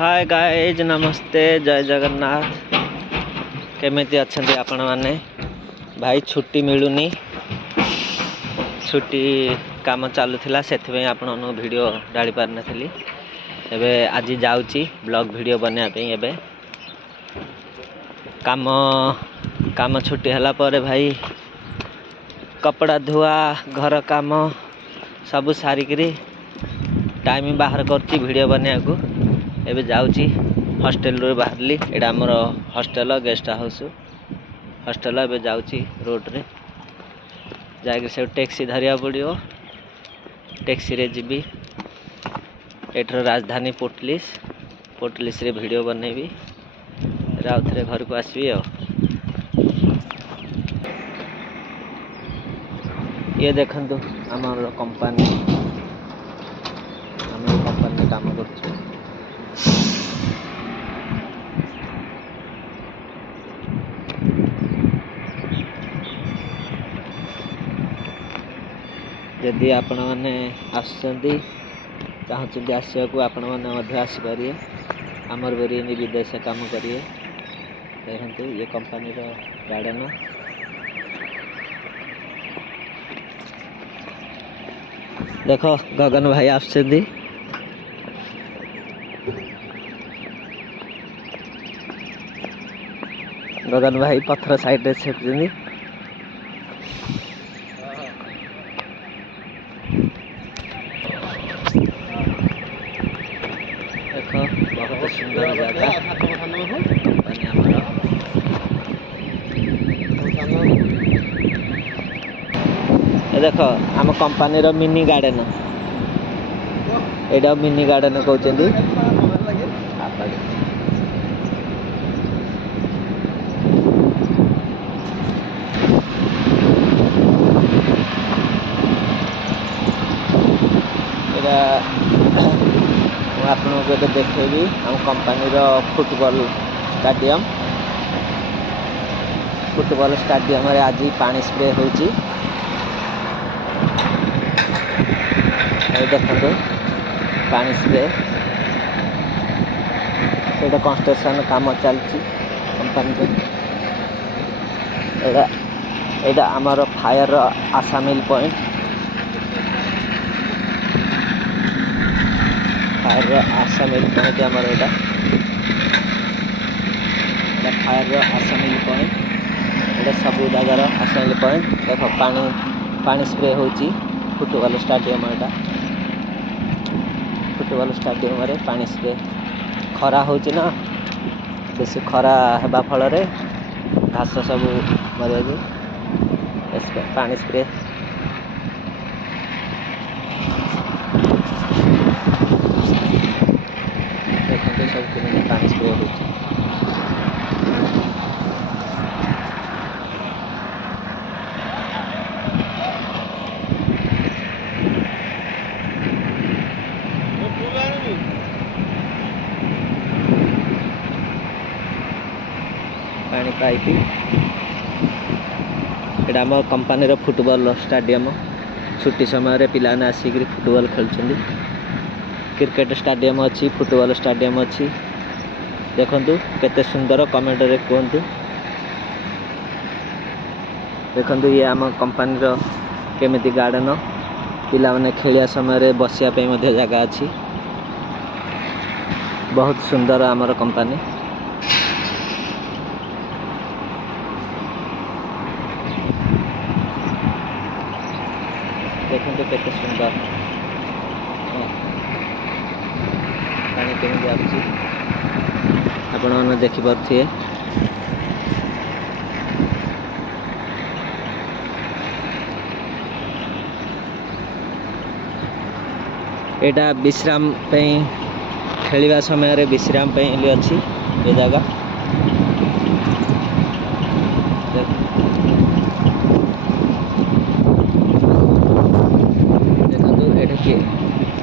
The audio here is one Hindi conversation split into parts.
हाय गाइज नमस्ते जय जगन्नाथ केमिति अच्छे आपण मैंने भाई छुट्टी मिलूनी छुट्टी काम चलुला से वीडियो डाली पार नी एबे आज जाऊँगी ब्लॉग वीडियो बनाने एबे काम काम छुट्टी हला पर भाई कपड़ा धुआ घर काम सब सारिकी टाइम बाहर करची वीडियो बनाया को एबे जाऊँगी हॉस्टल रो बाहरली एटा हमर हॉस्टल गेस्ट हाउस हॉस्टल एबे जाऊँगी रोड रे जाके से टैक्सी धरिया पड़ो टैक्सी रे जीबी एठर राजधानी पोर्टलिस रे वीडियो बनेबी राउ थे घर को आसबी ये देखंतु हमर कंपनी काम कर यदि आपण मैंने आसुँच चाहते आसवा को आपण मैंने आसीपारे आमर बेरी विदेश काम करिए देखते ये कंपनी गार्डन देख गगन भाई आसुँच गगन भाई पत्थर साइड रे छेकुछन्ती देख बहुत सुंदर जगह कंपनी हमारा देख आम कंपनी रो मिनी गार्डन एटा मिनी गार्डन कहते आपको देखेबी आम कंपनी फुटबॉल स्टाडियम रे आज पानी स्प्रे होची देखो पानी स्प्रे से कंस्ट्रक्शन काम चलती कंपनी एटा आमर फायर आशा मिल पॉइंट फायर आशा मिल पॉइंट आमर एटा फायर आशा मिल पॉइंट एटा सब जगार आशा मिल पॉइंट देख पानी स्प्रे होची फुटबॉल स्टाडियम एटा फुटबॉल स्टाडियम रे पानी स्प्रे खरा होची ना बेसी खरा हेबा फल रे घास सब मरे पानी स्प्रे देखते सब किन पानी स्प्रे होची पानी पाइप एटा आम कंपनी फुटबॉल स्टाडियम छुट्टी समय पिलाने आसिक फुटबॉल खेलुछन्ती क्रिकेट स्टाडियम अच्छी फुटबॉल स्टाडियम अच्छी देखंतु केते सुंदर कमेंट रे कहंतु देखंतु ये आम कंपनी केमिति गार्डन पिला माने खेलिया समय बसिया पे मध्य जगह अच्छी बहुत सुंदर आमर कंपनी देखते केते सुंदर पानी केमी जाऊँगी आपण मैंने देखिपे एटा विश्राम खेलिबा समय रे विश्राम अच्छी ये जगह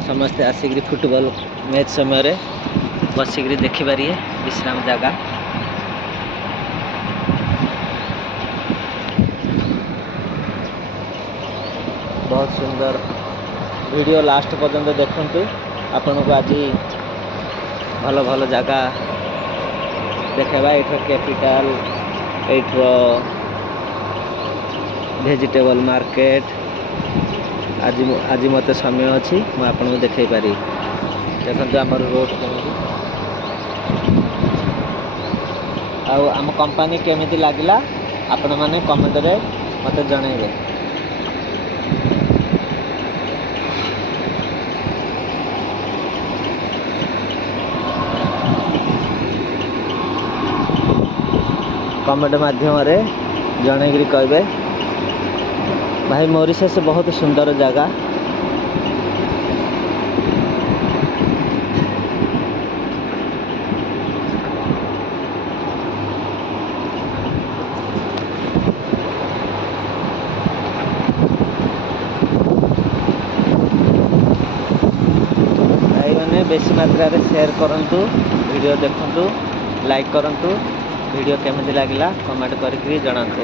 समस्ते आसिक फुटबॉल मैच समय बसिक देखिपारे विश्राम जगह बहुत सुंदर वीडियो लास्ट पर्यंत देखंतु आपन को आज ଭଲ ଭଲ ଜାଗା ଦେଖେଇବା। ଏଇଠର କ୍ୟାପିଟାଲ, ଏଇଠର ଭେଜିଟେବଲ ମାର୍କେଟ। ଆଜି ମୋତେ ସମୟ ଅଛି, ମୁଁ ଆପଣଙ୍କୁ ଦେଖାଇ ପାରିବି। ଦେଖନ୍ତୁ ଆମର ରୋଡ଼ କେମିତି, ଆଉ ଆମ କମ୍ପାନୀ କେମିତି ଲାଗିଲା ଆପଣମାନେ କମେଣ୍ଟରେ ମୋତେ ଜଣାଇବେ। କମେଣ୍ଟ ମାଧ୍ୟମରେ ଜଣେଇକିରି କହିବେ। ଭାଇ ମରିସସ୍ ବହୁତ ସୁନ୍ଦର ଜାଗା। ଭାଇମାନେ ବେଶୀ ମାତ୍ରାରେ ସେୟାର କରନ୍ତୁ, ଭିଡ଼ିଓ ଦେଖନ୍ତୁ, ଲାଇକ୍ କରନ୍ତୁ। ଭିଡ଼ିଓ କେମିତି ଲାଗିଲା କମେଣ୍ଟ କରିକି ଜଣାନ୍ତୁ।